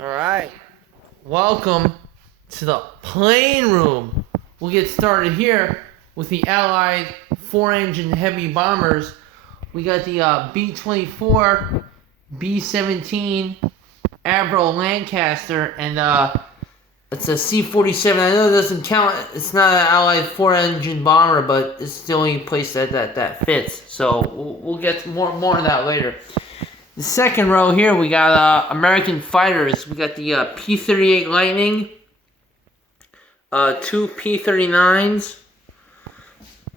Alright, welcome to the plane room. We'll get started here with the Allied 4-engine heavy bombers. We got the B-24, B-17, Avro Lancaster, and it's a C-47. I know it doesn't count, it's not an Allied 4-engine bomber, but it's the only place that fits. So we'll get more of that later. The second row here, we got American fighters. We got the P-38 Lightning, 2 P-39s,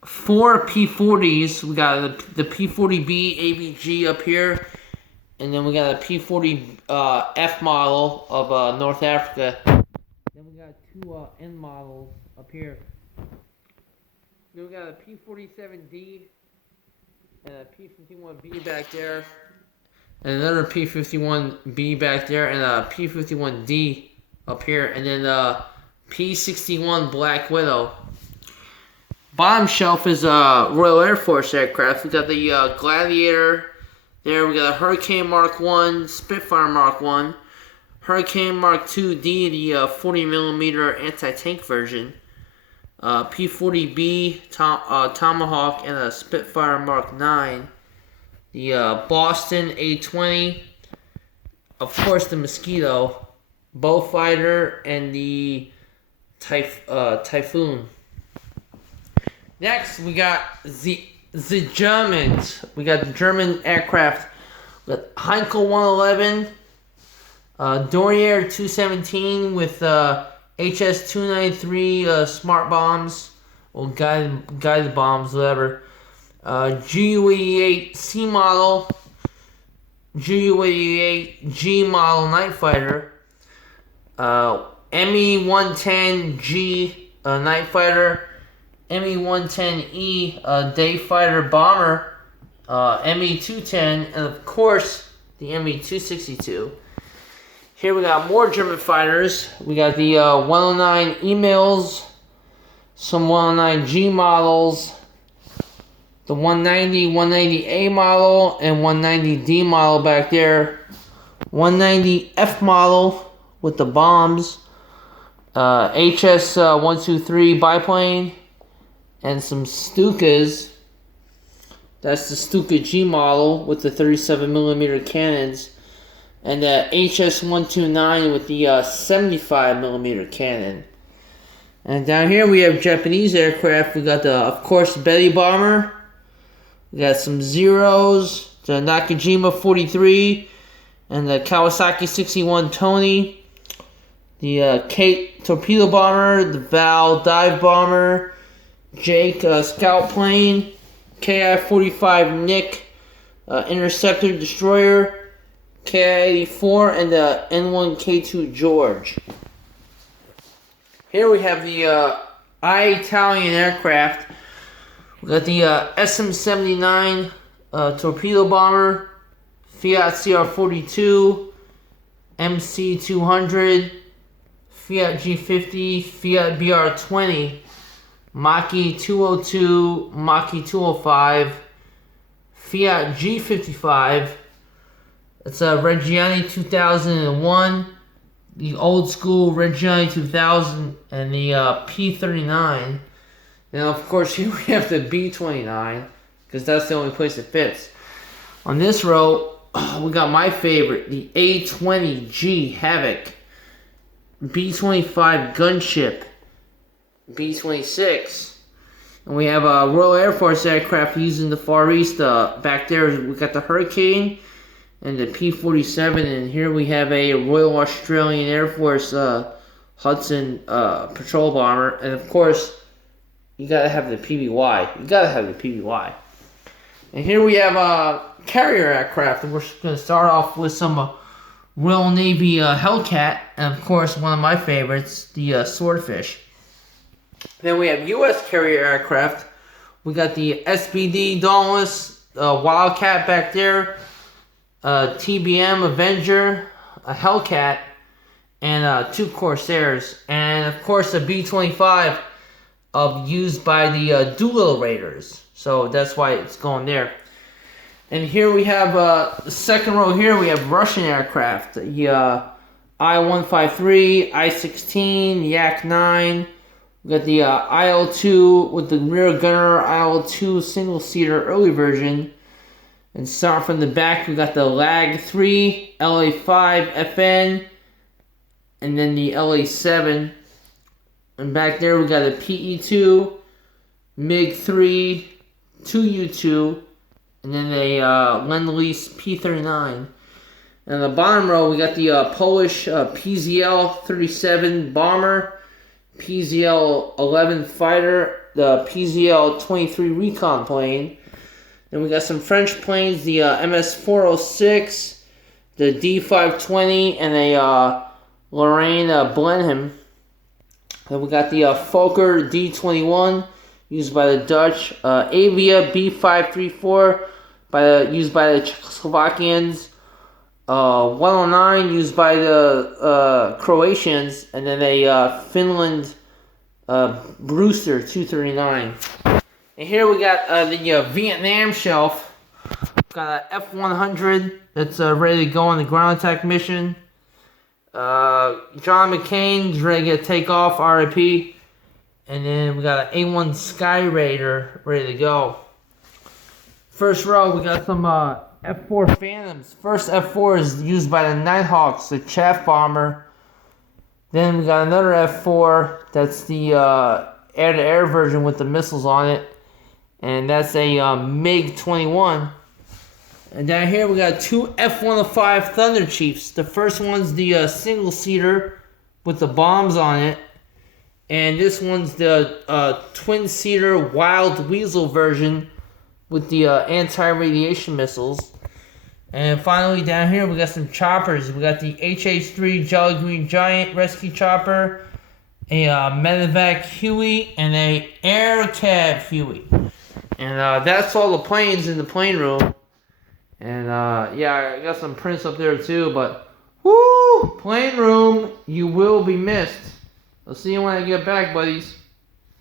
4 P-40s. We got the P-40B AVG up here, and then we got a P-40 F model of North Africa. Then we got 2 N models up here. Then we got a P-47D and a P-51B back there. And another P-51B back there, and a P-51D up here, and then P-61 Black Widow. Bottom shelf is Royal Air Force aircraft. We got the Gladiator there. We got a Hurricane Mark 1, Spitfire Mark 1, Hurricane Mark 2D, the 40mm anti-tank version, P-40B Tomahawk, and a Spitfire Mark 9. The Boston A-20, of course the Mosquito, Beaufighter, and the Typhoon. Next, we got the Germans. We got the German aircraft. We got Heinkel 111, Dornier 217 with HS 293 smart bombs, or guided bombs, whatever. GU-88 C model, GU-88 G model night fighter, ME-110G night fighter, ME-110E day fighter bomber, ME-210, and of course the ME-262. Here we got more German fighters. We got the 109 E-Mills, some 109G models, the 190, 190A model, and 190D model back there. 190F model with the bombs. HS 123 biplane. And some Stukas. That's the Stuka G model with the 37mm cannons. And the HS 129 with the 75mm cannon. And down here we have Japanese aircraft. We got the, of course, Betty bomber. We got some Zeros, the Nakajima 43, and the Kawasaki 61 Tony, the Kate torpedo bomber, the Val dive bomber, Jake scout plane, KI-45 Nick interceptor destroyer, KI-84, and the N1K2 George. Here we have the Italian aircraft. We got the SM-79 torpedo bomber, Fiat CR-42, MC-200, Fiat G-50, Fiat BR-20, Mach-E 202, Mach-E 205, Fiat G-55. It's a Reggiani 2001, the old school Reggiani 2000, and the P-39. Now, of course, here we have the B-29, because that's the only place it fits. On this row, we got my favorite, the A-20G Havoc, B-25 Gunship, B-26. And we have a Royal Air Force aircraft used in the Far East. Back there, we got the Hurricane and the P-47. And here we have a Royal Australian Air Force Hudson patrol bomber. And, of course, you gotta have the PBY. And here we have carrier aircraft. And we're gonna start off with some Royal Navy Hellcat, and of course one of my favorites, the Swordfish. Then we have U.S. carrier aircraft. We got the SBD Dauntless, Wildcat back there, TBM Avenger, a Hellcat, and 2 Corsairs, and of course a B-25. Used by the Doolittle Raiders. So that's why it's going there. And here we have the second row here, we have Russian aircraft. The I-153, I-16, Yak-9. We got the IL-2 with the rear gunner, IL-2 single-seater early version. And starting from the back, we got the LAG-3, LA-5 FN, and then the LA-7. And back there, we got a PE-2, MiG-3, 2U-2, and then a Lend-Lease P-39. And on the bottom row, we got the Polish PZL-37 bomber, PZL-11 fighter, the PZL-23 recon plane. Then we got some French planes, the MS-406, the D-520, and a Lorraine Blenheim. Then we got the Fokker D-21, used by the Dutch, Avia B-534, used by the Czechoslovakians, 109 used by the Croatians, and then a Finland Brewster 239. And here we got the Vietnam shelf. Got a F-100 that's ready to go on the ground attack mission. John McCain's ready to take off, RIP. And then we got an A-1 Sky Raider ready to go. First row, we got some F-4 Phantoms. First F-4 is used by the Nighthawks, the chaff bomber. Then we got another F-4. That's the air-to-air version with the missiles on it. And that's a MiG-21. And down here we got two F-105 Thunder Chiefs. The first one's the single-seater with the bombs on it. And this one's the twin-seater Wild Weasel version with the anti-radiation missiles. And finally down here we got some choppers. We got the HH-3 Jolly Green Giant rescue chopper, a medevac Huey, and a air cab Huey. And that's all the planes in the plane room. And yeah, I got some prints up there too, but whoo, plane room, you will be missed. I'll see you when I get back, buddies.